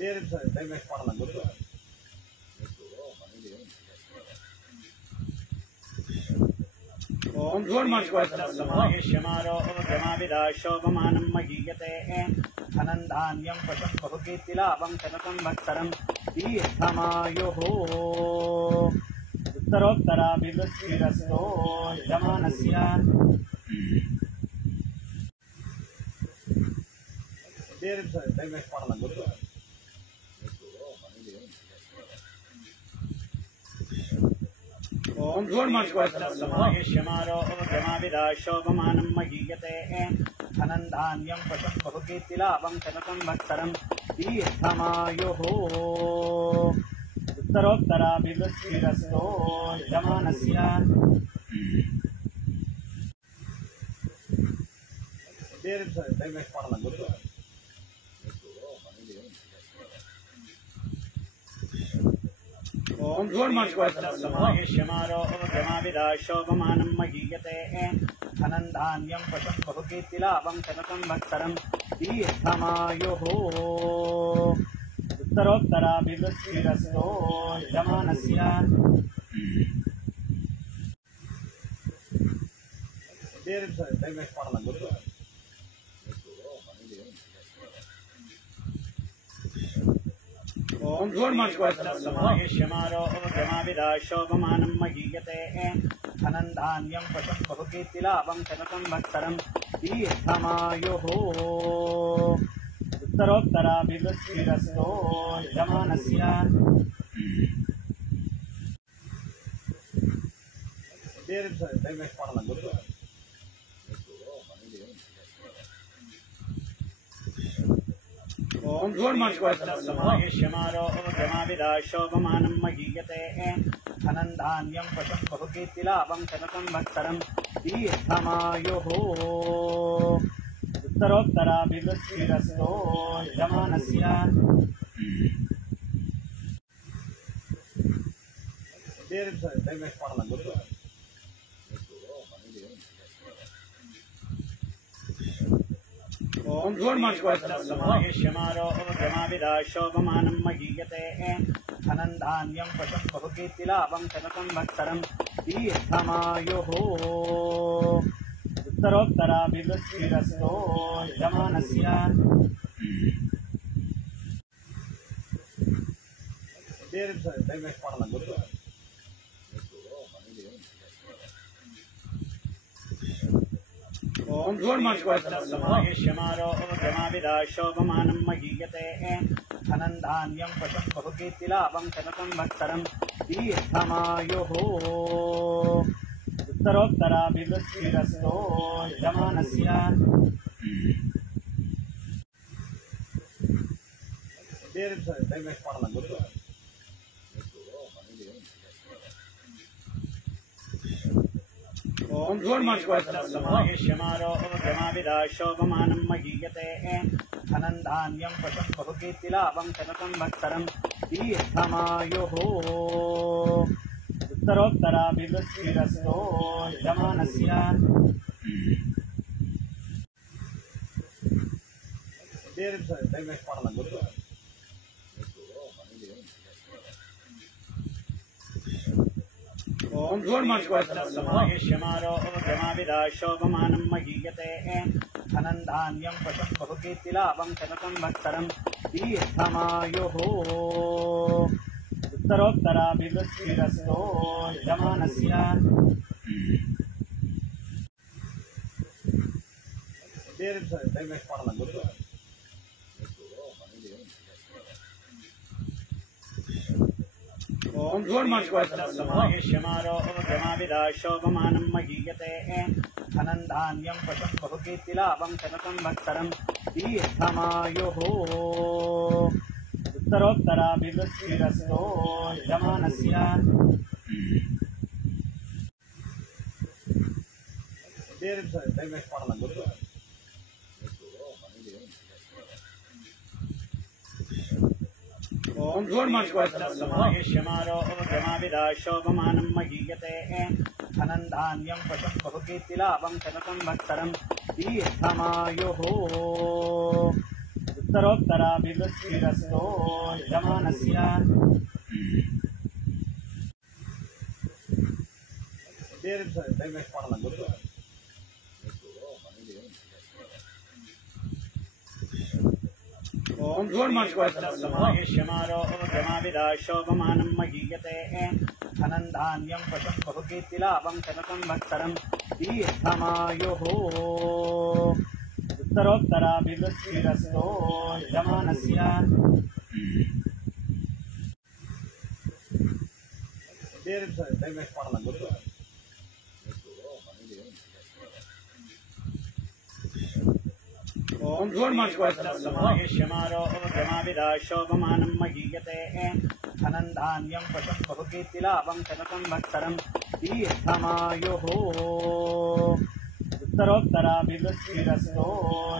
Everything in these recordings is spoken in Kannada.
ಟೈಮ್ ವೇಸ್ಟ್ ಮಾಡೋಣ ಗೊತ್ತು. ಓಂ ಜೋಡ್ ಮಾಡಿಸ್ಕೊಳ್ಳೋ ಶೋಭಮಾನಂ ಮಹೀಯತೆ ಅನಂದಾನ್ಯಂ ಪಶಂ ಬಹುಕೀರ್ತಿಲಾಭಂ ಶತಕಂ ವತ್ಸರಂ ದೀರ್ಘಮಾಯುಃ ಉತ್ತರೋತ್ತರಾಭಿವೃದ್ಧಿರಸ್ತೋ ಯಜಮಾನಸ್ಯ. ಟೈಮ್ ವೇಸ್ಟ್ ಮಾಡೋಣ ಗೊತ್ತು. ಓಂ ಜೋಡ್ ಮಾಡಿಸ್ಕೊಳ್ಳೋ ಶೋಭಮಾನಂ ಮಹೀಯತೆ ಅನಂದಾನ್ಯಂ ಪಶಂ ಬಹುಕೀರ್ತಿಲಾಭಂ ಶತಕಂ ವತ್ಸರಂ ದೀರ್ಘಮಾಯುಃ ಉತ್ತರೋತ್ತರಾಭಿವೃದ್ಧಿರಸ್ತೋ ಯಜಮಾನಸ್ಯ. ಟೈಮ್ ವೇಸ್ಟ್ ಮಾಡೋಣ ಗೊತ್ತು. ಓಂ ಜೋಡ್ ಮಾಡಿಸ್ಕೊಳ್ಳೋ ಶೋಭಮಾನಂ ಮಹೀಯತೆ ಅನಂದಾನ್ಯಂ ಪಶಂ ಬಹುಕೀರ್ತಿಲಾಭಂ ಶತಕಂ ವತ್ಸರಂ ದೀರ್ಘಮಾಯುಃ ಉತ್ತರೋತ್ತರಾಭಿವೃದ್ಧಿರಸ್ತೋ ಯಜಮಾನಸ್ಯ. ಟೈಮ್ ವೇಸ್ಟ್ ಮಾಡೋಣ ಗೊತ್ತು. ಓಂ ಜೋಡ್ ಮಾಡಿಸ್ಕೊಳ್ಳೋ ಶೋಭಮಾನಂ ಮಹೀಯತೆ ಅನಂದಾನ್ಯಂ ಪಶಂ ಬಹುಕೀರ್ತಿಲಾಭಂ ಶತಕಂ ವತ್ಸರಂ ದೀರ್ಘಮಾಯುಃ ಉತ್ತರೋತ್ತರಾಭಿವೃದ್ಧಿರಸ್ತೋ ಯಜಮಾನಸ್ಯ. ಟೈಮ್ ವೇಸ್ಟ್ ಮಾಡೋಣ ಗೊತ್ತು. ಓಂ ಜೋಡ್ ಮಾಡಿಸ್ಕೊಳ್ಳೋ ಶೋಭಮಾನಂ ಮಹೀಯತೆ ಅನಂದಾನ್ಯಂ ಪಶಂ ಬಹುಕೀರ್ತಿಲಾಭಂ ಶತಕಂ ವತ್ಸರಂ ದೀರ್ಘಮಾಯುಃ ಉತ್ತರೋತ್ತರಾಭಿವೃದ್ಧಿರಸ್ತೋ ಯಜಮಾನಸ್ಯ. ಟೈಮ್ ವೇಸ್ಟ್ ಮಾಡೋಣ ಗೊತ್ತು. ಓಂ ಜೋಡ್ ಮಾಡಿಸ್ಕೊಳ್ಳೋ ಶೋಭಮಾನಂ ಮಹೀಯತೆ ಅನಂದಾನ್ಯಂ ಪಶಂ ಬಹುಕೀರ್ತಿಲಾಭಂ ಶತಕಂ ವತ್ಸರಂ ದೀರ್ಘಮಾಯುಃ ಉತ್ತರೋತ್ತರಾಭಿವೃದ್ಧಿರಸ್ತೋ ಯಜಮಾನಸ್ಯ. ಟೈಮ್ ವೇಸ್ಟ್ ಮಾಡೋಣ ಗೊತ್ತು. ಓಂ ಜೋಡ್ ಮಾಡಿಸ್ಕೊಳ್ಳೋ ಶೋಭಮಾನಂ ಮಹೀಯತೆ ಅನಂದಾನ್ಯಂ ಪಶಂ ಬಹುಕೀರ್ತಿಲಾಭಂ ಶತಕಂ ವತ್ಸರಂ ದೀರ್ಘಮಾಯುಃ ಉತ್ತರೋತ್ತರಾಭಿವೃದ್ಧಿರಸ್ತೋ ಯಜಮಾನಸ್ಯ. ಟೈಮ್ ವೇಸ್ಟ್ ಮಾಡೋಣ ಗೊತ್ತು. ಓಂ ಜೋಡ್ ಮಾಡಿಸ್ಕೊಳ್ಳೋ ಶೋಭಮಾನಂ ಮಹೀಯತೆ ಅನಂದಾನ್ಯಂ ಪಶಂ ಬಹುಕೀರ್ತಿಲಾಭಂ ಶತಕಂ ವತ್ಸರಂ ದೀರ್ಘಮಾಯುಃ ಉತ್ತರೋತ್ತರಾಭಿವೃದ್ಧಿರಸ್ತೋ ಯಜಮಾನಸ್ಯ. ಟೈಮ್ ವೇಸ್ಟ್ ಮಾಡೋಣ ಗೊತ್ತು. ಓಂ ಜೋಡ್ ಮಾಡಿಸ್ಕೊಳ್ಳೋ ಶೋಭಮಾನಂ ಮಹೀಯತೆ ಅನಂದಾನ್ಯಂ ಪಶಂ ಬಹುಕೀರ್ತಿಲಾಭಂ ಶತಕಂ ವತ್ಸರಂ ದೀರ್ಘಮಾಯುಃ ಉತ್ತರೋತ್ತರಾಭಿವೃದ್ಧಿರಸ್ತೋ ಯಜಮಾನಸ್ಯ. ಟೈಮ್ ವೇಸ್ಟ್ ಮಾಡೋಣ ಗೊತ್ತು. ಓಂ ಜೋಡ್ ಮಾಡಿಸ್ಕೊಳ್ಳೋ ಶೋಭಮಾನಂ ಮಹೀಯತೆ ಅನಂದಾನ್ಯಂ ಪಶಂ ಬಹುಕೀರ್ತಿಲಾಭಂ ಶತಕಂ ವತ್ಸರಂ ದೀರ್ಘಮಾಯುಃ ಉತ್ತರೋತ್ತರಾಭಿವೃದ್ಧಿರಸ್ತೋ ಯಜಮಾನಸ್ಯ. ಟೈಮ್ ವೇಸ್ಟ್ ಮಾಡೋಣ ಗೊತ್ತು. ಓಂ ಜೋಡ್ ಮಾಡಿಸ್ಕೊಳ್ಳೋ ಶೋಭಮಾನಂ ಮಹೀಯತೆ ಅನಂದಾನ್ಯಂ ಪಶಂ ಬಹುಕೀರ್ತಿಲಾಭಂ ಶತಕಂ ವತ್ಸರಂ ದೀರ್ಘಮಾಯುಃ उत्तरोत्तराभिवृद्धिरस्तो यजमानस्य समावेश्यमारोग्यमाविदाशोपमानं महीयते धनन्धान्यं पशुं बहुकीर्तिलाभं शततं वत्सरं दीर्घमायुः उत्तरोत्तराभिवृद्धिरस्तो यजमानस्य समावेश्यमारोग्यमाविदाशोपमानं महीयते धनन्धान्यं पशुं बहुकीर्तिलाभं शततं वत्सरं दीर्घमायुः उत्तरोत्तराभिवृद्धिरस्तो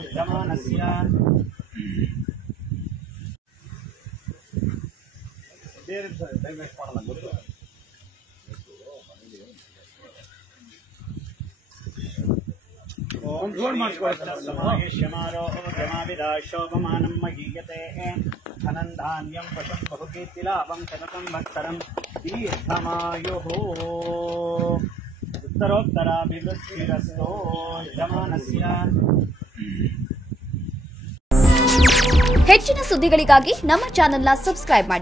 यजमानस्य समावेश्यमारोग्यमाविदाशोपमानं महीयते धनन्धान्यं पशुं बहुकीर्तिलाभं शततं वत्सरं दीर्घमायुः उत्तरोत्तराभिवृद्धिरस्तो यजमानस्य ಹೆಚ್ಚಿನ ಸುದ್ದಿಗಳಿಗಾಗಿ ನಮ್ಮ ಚಾನೆಲ್ನ ಸಬ್ಸ್ಕ್ರೈಬ್ ಮಾಡಿ.